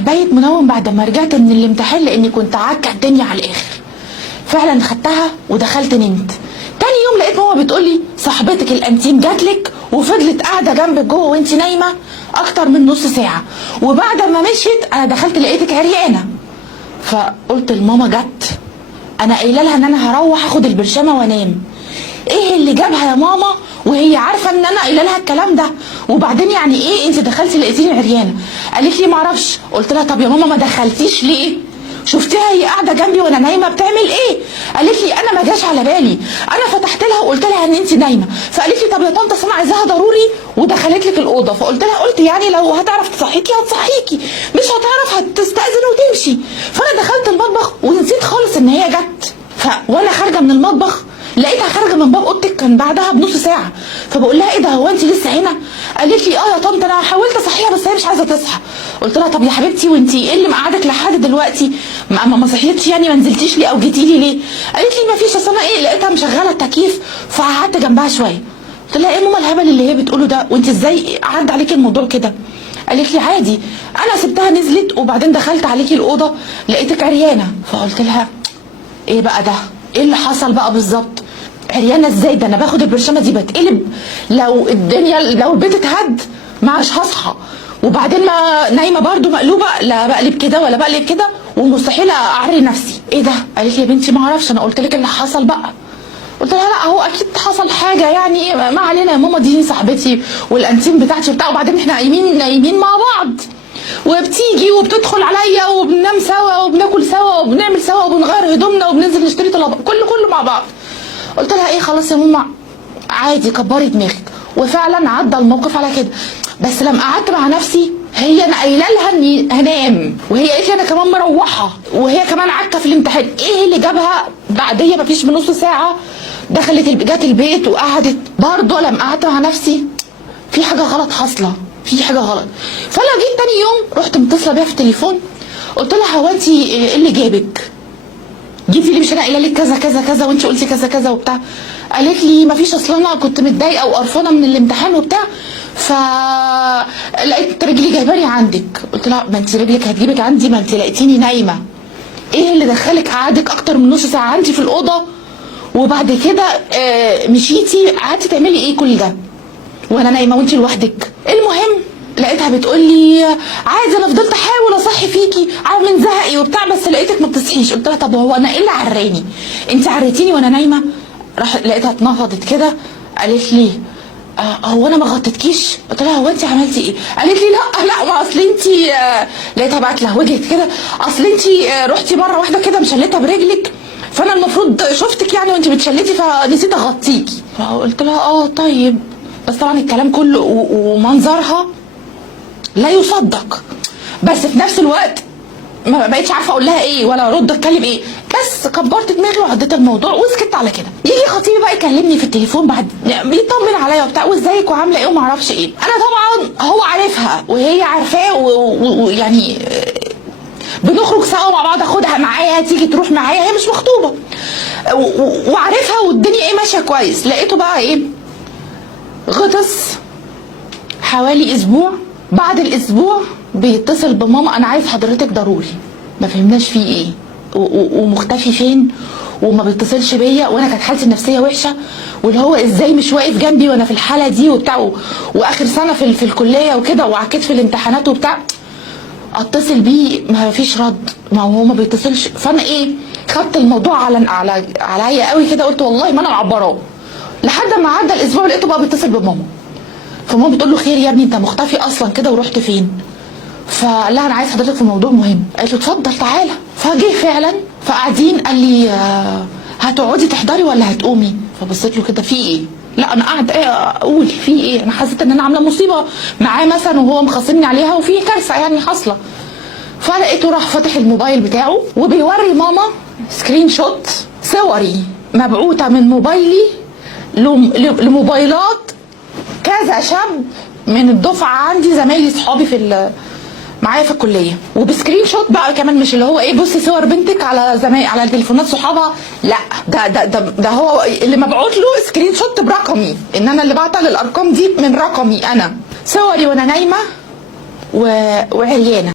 حبايه منوم بعد ما رجعت من الامتحان لاني كنت عاكه الدنيا على الاخر. فعلا خدتها ودخلت نمت. تاني يوم لقيت ماما بتقولي صاحبتك الانتيم جاتلك وفضلت قاعده جنبك جوه وانت نايمه اكتر من نص ساعه، وبعد ما مشيت انا دخلت لقيتك عريانه. فقلت لماما جت، انا قايله لها ان انا هروح اخد البرشامه وانام. ايه اللي جابها يا ماما وهي عارفه ان انا قايله لها الكلام ده؟ وبعدين يعني ايه انت دخلتي لقيتيني عريانه؟ قالت لي ما اعرفش. قلت لها طب يا ماما ما دخلتيش ليه؟ شفتيها هي قاعده جنبي وانا نايمه بتعمل ايه؟ قالت لي انا ما جاش على بالي، انا فتحت لها وقلت لها ان انت نايمه، فقالت لي طب يا طنط انا عايزاها ضروري ودخلت لك الاوضه. فقلت لها قلت يعني لو هتعرف تصحيكي هتصحيكي، مش هتعرف هتستاذن وتمشي. فانا دخلت المطبخ ونسيت خالص ان هي جت. وانا خارجه من المطبخ لقيتها خارجه من باب اوضتك كان بعدها بنص ساعه. فبقول لها ايه ده هو انت لسه هنا؟ قالت لي اه يا طنط انا حاولت اصحيها بس هي مش عايزه تصحى. قلت لها طب يا حبيبتي وانت ايه اللي مقعدك لحد دلوقتي؟ ما صحيتش يعني ما نزلتيش ليه او جيتي لي ليه؟ قالت لي ما فيش اصل انا ايه لقيتها مشغله التكييف فقعدت جنبها شويه. قلت لها ايه ماما الهبل اللي هي بتقوله ده وانت ازاي عدى عليكي الموضوع كده؟ قالت لي عادي انا سبتها نزلت وبعدين دخلت عليكي الاوضه لقيتك عريانه. فقلت لها ايه بقى ده؟ ايه اللي حصل بقى بالظبط؟ عريانه ازاي؟ ده انا باخد البرشامه دي بتقلب، لو الدنيا لو البيت اتهد مش هصحى، وبعدين ما نايمه برضو مقلوبه لا بقلب كده ولا بقلب كده ومستحيل اعري نفسي. ايه ده؟ قالت لي يا بنتي ما اعرفش انا قلت لك اللي حصل بقى. قلت لها لا هو اكيد حصل حاجه يعني ما علينا يا ماما دي صاحبتي والانتيم بتاعتي وبتاع، وبعدين احنا نايمين مع بعض وبتيجي وبتدخل عليا وبننام سوا وبناكل سوا وبنعمل سوا وبنغير هدومنا وبننزل نشتري طلبات كله مع بعض. قلت لها ايه خلاص يا ماما عادي كبري دماغك. وفعلا عدى الموقف على كده. بس لما قعدت مع نفسي هي انا قايله لها اني هنام وهي قالت لي انا كمان مروحه وهي كمان عكه في الامتحان. ايه اللي جابها بعديه مفيش من نص ساعه دخلت جت البيت وقعدت؟ برضه لما قعدت مع نفسي في حاجه غلط حاصله، في حاجه غلط. فانا جيت تاني يوم رحت متصله بيها في التليفون قلت لها هو انت ايه اللي جابك؟ جيتي لي مش انا قايله لك كذا كذا كذا وانت قلتي كذا كذا وبتاع؟ قالت لي مفيش اصلا انا كنت متضايقه وقرفانه من الامتحان وبتاع فلقيت رجلي جايباني عندك. قلت لها ما انت رجلك هتجيبك عندي ما انت لقيتيني نايمه. ايه اللي دخلك قعدك اكتر من نص ساعه عندي في الاوضه وبعد كده مشيتي قعدتي تعملي ايه كل ده وانا نايمه وانت لوحدك؟ المهم لقيتها بتقول لي عادي انا فضلت احاول اصحي فيكي من زهقي وبتاع بس لقيتك ما بتصحيش. قلت لها طب هو انا ايه اللي عراني؟ انت عريتيني وانا نايمه؟ راح لقيتها اتنفضت كده قالت لي هو انا ما غطيتكيش؟ قلت لها هو انت عملتي ايه؟ قالت لي لا ما اصل انت لقيتها بقى اتلهوجت كده اصل انت رحتي مره واحده كده مشلته برجلك فانا المفروض شفتك يعني وانت بتشلتي فنسيت اغطيكي. فقلت لها طيب. بس طبعا الكلام كله ومنظرها لا يصدق، بس في نفس الوقت ما بقيتش عارفه اقول لها ايه ولا ارد اتكلم ايه. بس كبرت دماغي وعديت الموضوع وسكت على كده. يجي خطيبي بقى يكلمني في التليفون بعد بيطمن عليا وبتاع وازيك وعامله ايه وما اعرفش ايه. انا طبعا هو عارفها وهي عارفاه ويعني بنخرج سوا مع بعض اخدها معايا تيجي تروح معايا هي مش مخطوبه وعارفها والدنيا ايه ماشيه كويس. لقيته بقى ايه غطس حوالي اسبوع. بعد الاسبوع بيتصل بماما انا عايز حضرتك ضروري. ما فهمناش فيه ايه ومختفي فين وما بيتصلش بيا وانا كانت حالتي النفسيه وحشه واللي هو ازاي مش واقف جنبي وانا في الحاله دي وبتاع واخر سنه في الكليه وكده وعكيت في الامتحانات وبتاع. اتصل بيه ما فيش رد ما هو ما بيتصلش. فانا ايه خدت الموضوع عليا قوي كده قلت والله ما انا معبراه لحد ما عدى الاسبوع لقيته بقى بيتصل بماما. فماما بتقول له خير يا ابني انت مختفي اصلا كده ورحت فين؟ فقال لها انا عايز حضرتك في موضوع مهم. قالت له اتفضل تعالى. فجه فعلا فقاعدين قال لي هتقعدي تحضري ولا هتقومي؟ فبصيت له كده في ايه؟ لا انا قاعد اقول في ايه؟ انا حسيت ان انا عامله مصيبه معاه مثلا وهو مخاصمني عليها وفي كارثه يعني حاصله. فلقيته راح فاتح الموبايل بتاعه وبيوري ماما سكرين شوت صوري مبعوثه من موبايلي لموبايلات كذا شاب من الدفعه عندي زمايلي صحابي معايا في الكليه وبسكرين شوت بقى كمان مش اللي هو ايه بصي صور بنتك على تليفونات صحابها لا ده هو اللي مبعوت له سكرين شوت برقمي ان انا اللي بعتها للارقام دي من رقمي انا صوري وانا نايمه وعريانه.